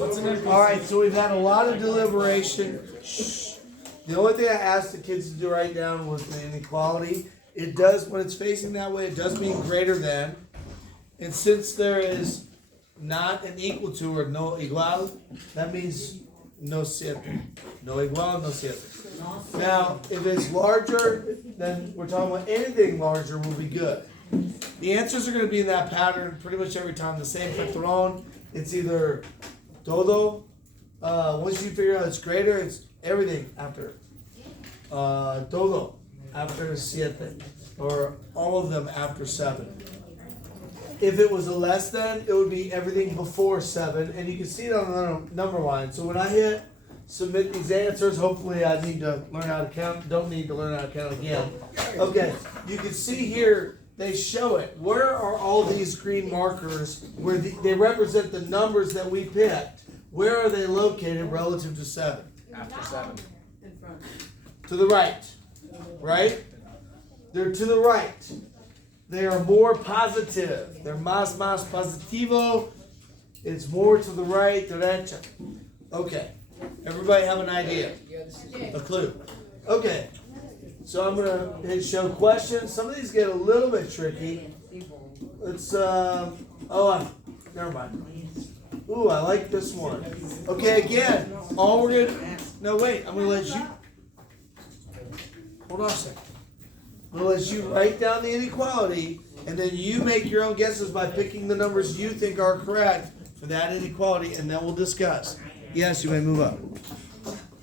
All right, so we've had a lot of deliberation. Shh. The only thing I asked the kids to do write down was the inequality. It does, when it's facing that way, it does mean greater than. And since there is not an equal to or no igual, that means no cierto. No igual, no cierto. Now, if it's larger, then we're talking about anything larger will be good. The answers are going to be in that pattern pretty much every time. The same patron. It's either todo. Once you figure out it's greater, it's everything after. Todo after siete. Or all of them after 7. If it was a less than, it would be everything before 7. And you can see it on the number line. So when I hit submit these answers, hopefully I need to learn how to count. Don't need to learn how to count again. Okay, you can see here, they show it. Where are all these green markers where they represent the numbers that we picked? Where are they located relative to 7? After 7. In front. To the right. Right? They're to the right. They are more positive. They're más positivo. It's more to the right, derecha. Okay. Everybody have an idea? A clue. Okay. So I'm going to hit show questions. Some of these get a little bit tricky. Let's, never mind. Ooh, I like this one. Okay, again, all we're going to, no wait, I'm going to let you, hold on a second. I'm going to let you write down the inequality, and then you make your own guesses by picking the numbers you think are correct for that inequality, and then we'll discuss. Yes, you may move up.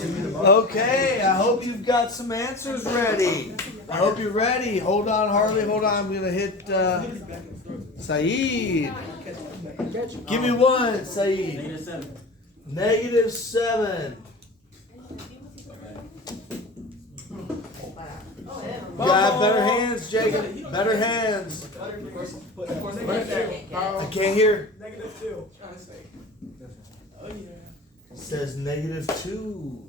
Okay, I hope you've got some answers ready. I hope you're ready. Hold on, Harley, hold on. I'm going to hit Saeed. Give me one, Saeed. -7. Got better hands, Jacob. Better hands. I can't hear. -2. It says -2.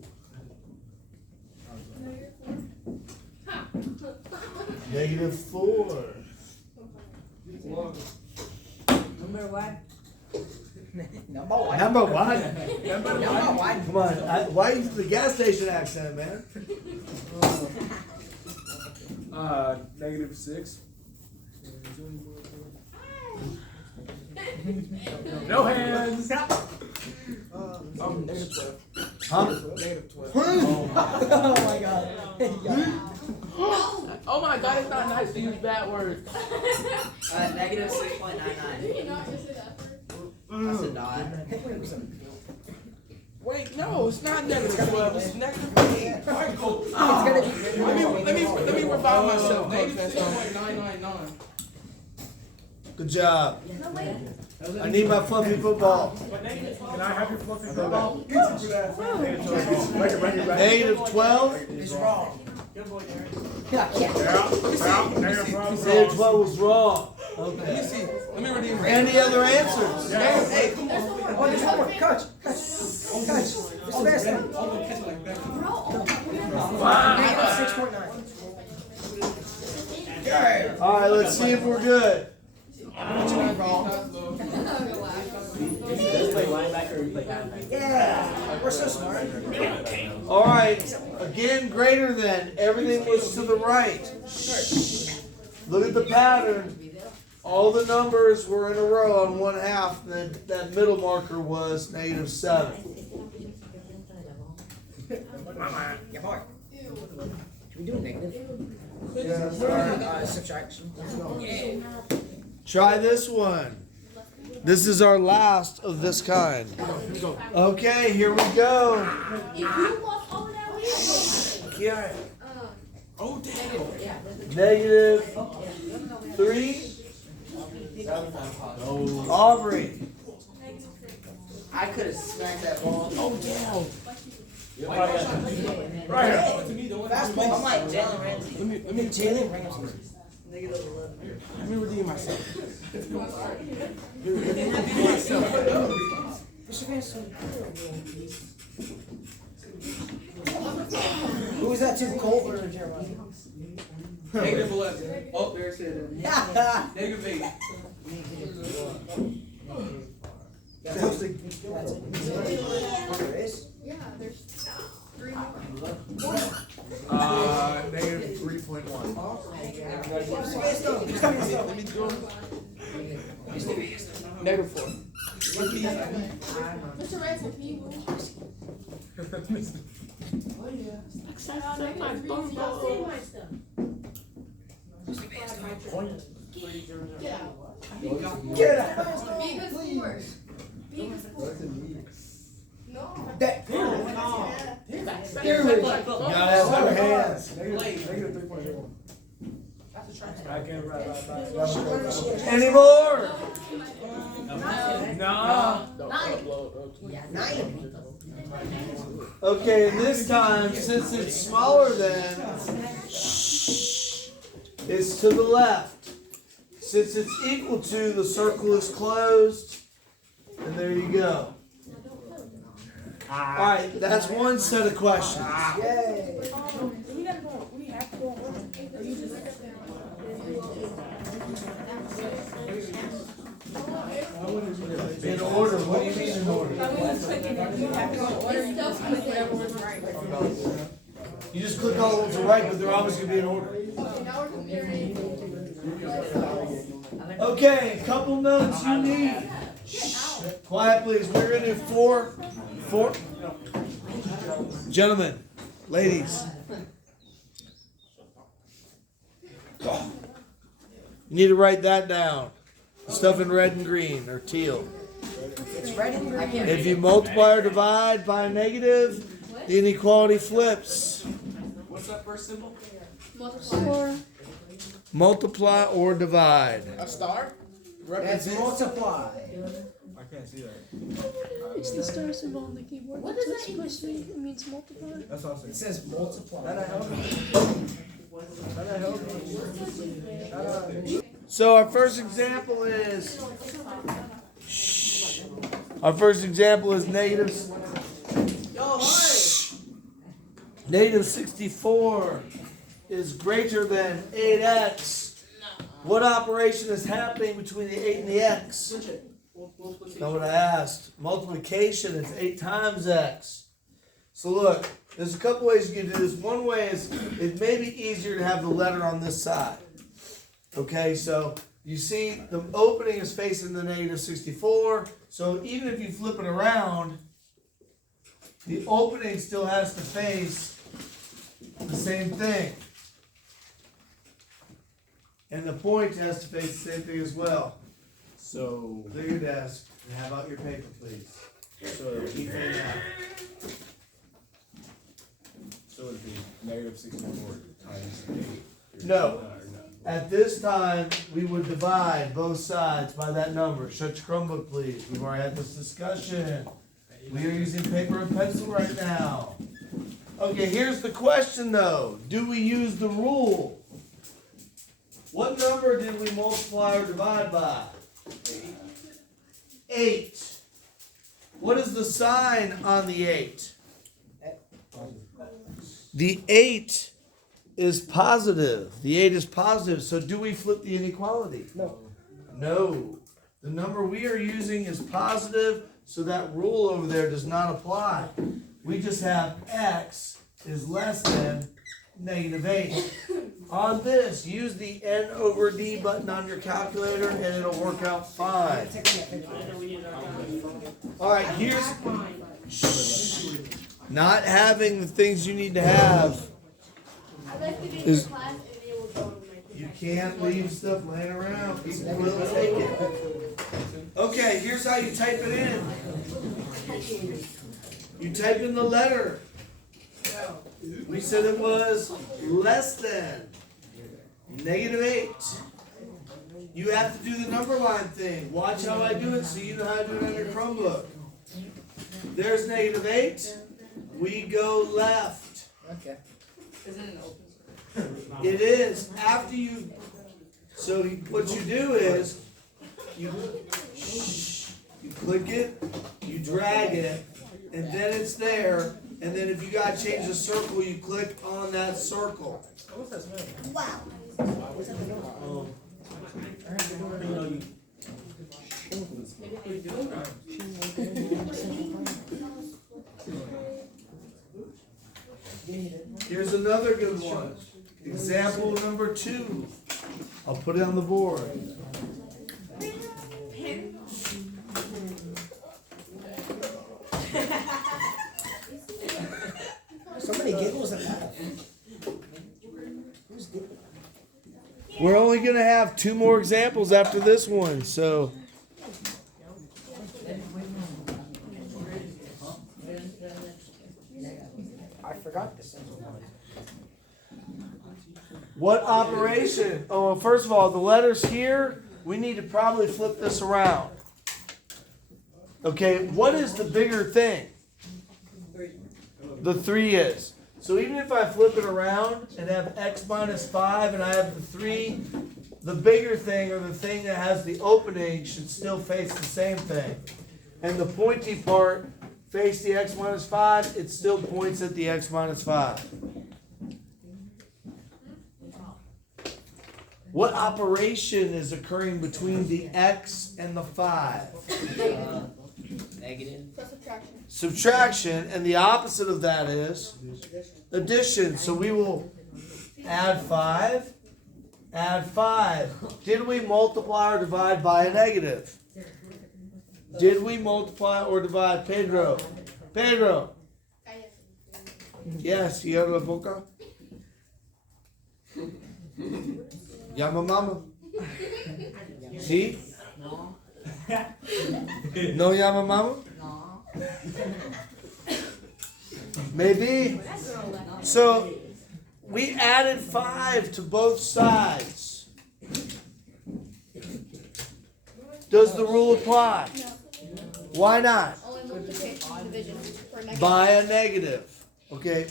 -4. Number one. Number one. Come on. Why is the gas station accent, man? -6. No hands. Huh? -12. Oh my god. Oh my god, it's not nice to use bad words. -6.99. Did you not just say that first? That's a dot. Wait, no, it's not -12, it's -8. Let me revive myself. -6.999. Good job. No, wait. I need my fluffy football. Can I have your fluffy football? -12. It's wrong. -12 was wrong. Okay. Let me redeem it. Any other answers? Hey, come on. Oh, there's one more. Coach. Coach. It's faster. -6.9. All right, let's see if we're good. Yeah. We're so smart. All right. Again, greater than. Everything was to the right. Shh. Look at the pattern. All the numbers were in a row on one half. That middle marker was -7. Yeah, boy. Should we do a negative? Yeah. Subtraction. Try this one. This is our last of this kind. Okay, here we go. If you lost all of that, we have Yeah. Oh, damn. -3. Aubrey. I could have smacked that ball. Oh, damn. Fastball. I'm like Jalen Ramsey. Let me Jalen Ramsey. Let me redeem myself. Who was that too? Colt or Jeremiah? -11. Oh, there it said. -8. That's it. There is. Yeah, there's 3 more. Negative 3.1. Negative 4. Mr. Ransom, can you move? Get out. Get out. Beavis scores. Beavis scores. No. That. You gotta have two hands. Negative 3.1. I can't write. Any more? No. Okay, and this time, since it's smaller than, it's to the left. Since it's equal to, the circle is closed. And there you go. Alright, that's one set of questions. Yay. In order, what do you mean in order? You just click all the ones to right, but they're always gonna be in order. Okay, now we're comparing. Okay, a couple notes you need. Quiet, please. We're gonna do four. Gentlemen, ladies. You need to write that down. Stuff in red and green or teal. It's red and green. If you multiply or divide by a negative, the inequality flips. What's that first symbol? Multiply. Multiply or divide. A star? That's multiply. I can't see that. It's the star symbol on the keyboard. What That's does what's that even supposed to be. It means multiply. That's what I'm It saying. says multiply. So our first example is negative 64 is greater than 8x. What operation is happening between the 8 and the x? That's not what I asked. Multiplication is 8 times x. So look, there's a couple ways you can do this. One way is it may be easier to have the letter on this side. Okay, so you see the opening is facing the negative 64. So even if you flip it around, the opening still has to face the same thing. And the point has to face the same thing as well. So, Clear your desk and have out your paper, please. Keep it out. so it'd be negative 64 times 8. No. At this time, we would divide both sides by that number. Shut your Chromebook, please. We've already had this discussion. We are using paper and pencil right now. Okay, here's the question though. Do we use the rule? What number did we multiply or divide by? 8. What is the sign on the 8? The 8 is positive. The 8 is positive. So do we flip the inequality? No. No. The number we are using is positive, so that rule over there does not apply. We just have x is less than negative 8. On this, use the N over D button on your calculator and it'll work out fine. Alright, here's not having the things you need to have. I left it in Is- your class and it will go to my You can't leave stuff laying around. People will take it. Okay, here's how you type it in. You type in the letter. We said it was less than negative 8. You have to do the number line thing. Watch how I do it so you know how to do it on your Chromebook. There's negative 8. We go left. Okay. It is after you. So what you do is you click it, you drag it, and then it's there. And then if you gotta change the circle, you click on that circle. What's that smell? Here's another good one. Example number 2. I'll put it on the board. So many giggles at that. Who's giggling? We're only going to have 2 more examples after this one, so. I forgot this. What operation? Oh, well, first of all, the letters here, we need to probably flip this around. Okay, what is the bigger thing? The 3 is. So even if I flip it around and have x minus 5 and I have the 3, the bigger thing or the thing that has the opening should still face the same thing. And the pointy part face the x minus 5, it still points at the x minus 5. What operation is occurring between the x and the 5? Negative. Subtraction, and the opposite of that is addition. So we will add 5, add 5. Did we multiply or divide by a negative? Did we multiply or divide? Pedro. Pedro. Yes, you have la boca? Llama mama. See? No. No llama mama? No. Maybe. So we added 5 to both sides. Does the rule apply? No. Why not? Only multiplication and division for negative. By a negative. Okay.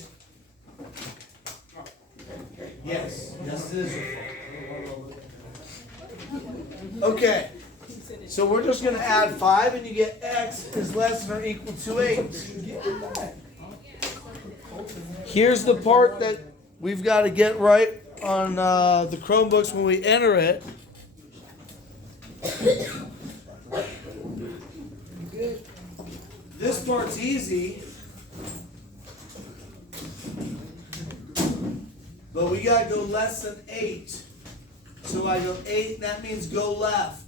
Yes. Yes, it is your fault. Okay. So we're just going to add 5 and you get x is less than or equal to 8. Here's the part that we've got to get right on the Chromebooks when we enter it. This part's easy. But we got to go less than 8. So I go 8, and that means go left.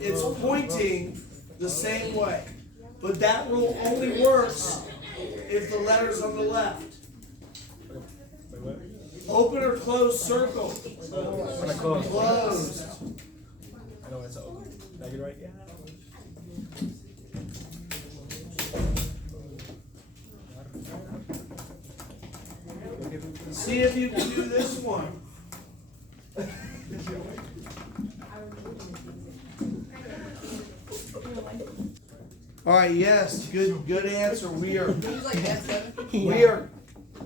It's pointing the same way. But that rule only works if the letter's on the left. Open or close circle? Closed. I know it's open. Did I get it right? Yeah. See if you can do this one. All right, yes, good answer. We are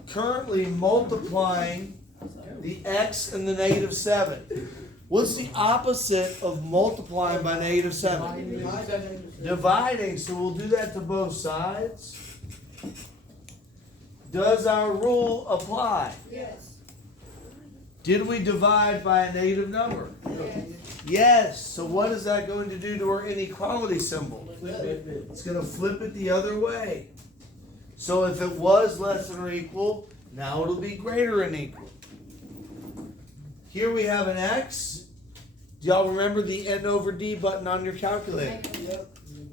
currently multiplying the x and the negative 7. What's the opposite of multiplying by negative 7? Dividing. So we'll do that to both sides. Does our rule apply? Yes. Did we divide by a negative number? Yes. Yes. So what is that going to do to our inequality symbol? It's going to flip it the other way. So if it was less than or equal, now it'll be greater than equal. Here we have an x. Do y'all remember the N over D button on your calculator?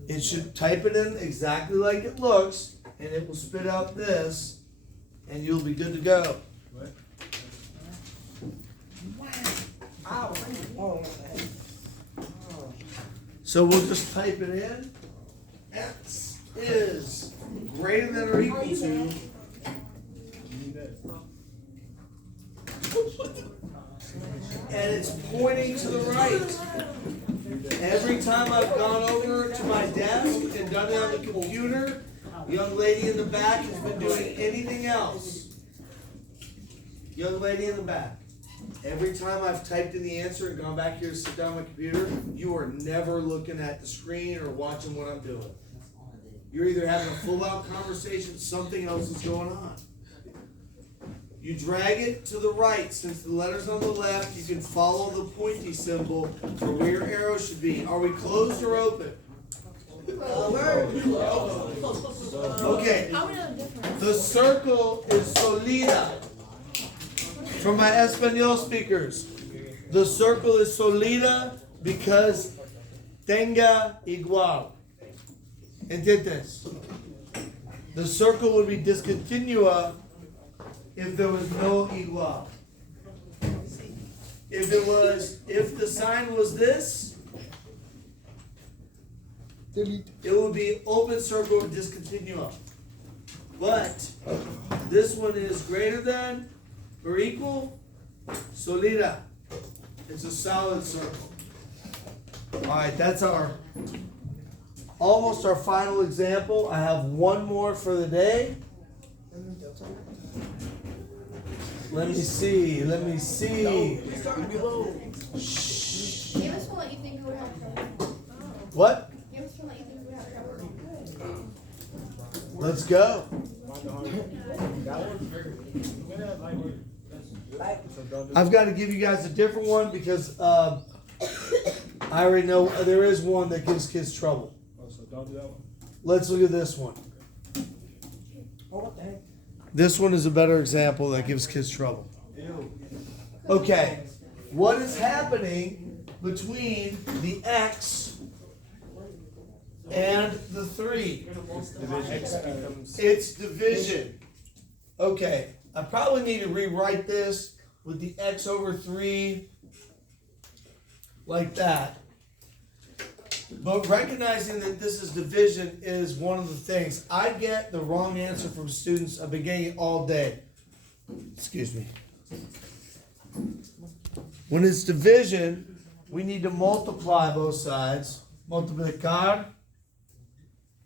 It should type it in exactly like it looks, and it will spit out this, and you'll be good to go. Ow. Oh, So we'll just type it in. X is greater than or equal to. And it's pointing to the right. Every time I've gone over to my desk and done it on the computer, the young lady in the back has been doing anything else. Young lady in the back. Every time I've typed in the answer and gone back here to sit down on my computer, you are never looking at the screen or watching what I'm doing. You're either having a full-out conversation, something else is going on. You drag it to the right. Since the letter's on the left, you can follow the pointy symbol for where your arrow should be. Are we closed or open? Okay. How would know the difference? The circle is solida. For my Espanol speakers, the circle is solida because tenga igual. ¿Entiendes? The circle would be discontinua if there was no igual. If the sign was this, it would be open circle with discontinua. But this one is greater than or equal, solida. It's a solid circle. Alright, that's almost our final example. I have one more for the day. Let me see. Give us one that you think we would have trouble. What? Give us one that you think we would have trouble. Let's go. I've got to give you guys a different one because I already know there is one that gives kids trouble. So don't do that one. Let's look at this one. Oh, what the heck? This one is a better example that gives kids trouble. Okay, what is happening between the X and the 3? It's division. Okay, I probably need to rewrite this with the X over 3 like that. But recognizing that this is division is one of the things. I get the wrong answer from students. I've been getting it all day. Excuse me. When it's division, we need to multiply both sides. Multiplicar.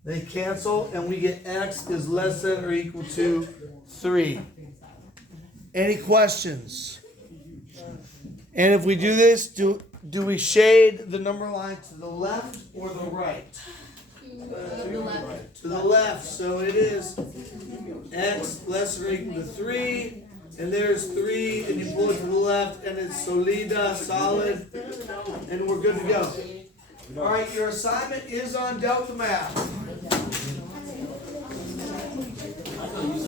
They cancel, and we get X is less than or equal to 3. Any questions? And if we do this, do we shade the number line to the left or the right? To the left. So it is X less or equal to 3. And there's 3, and you pull it to the left, and it's solida, solid, and we're good to go. All right, your assignment is on Delta Math.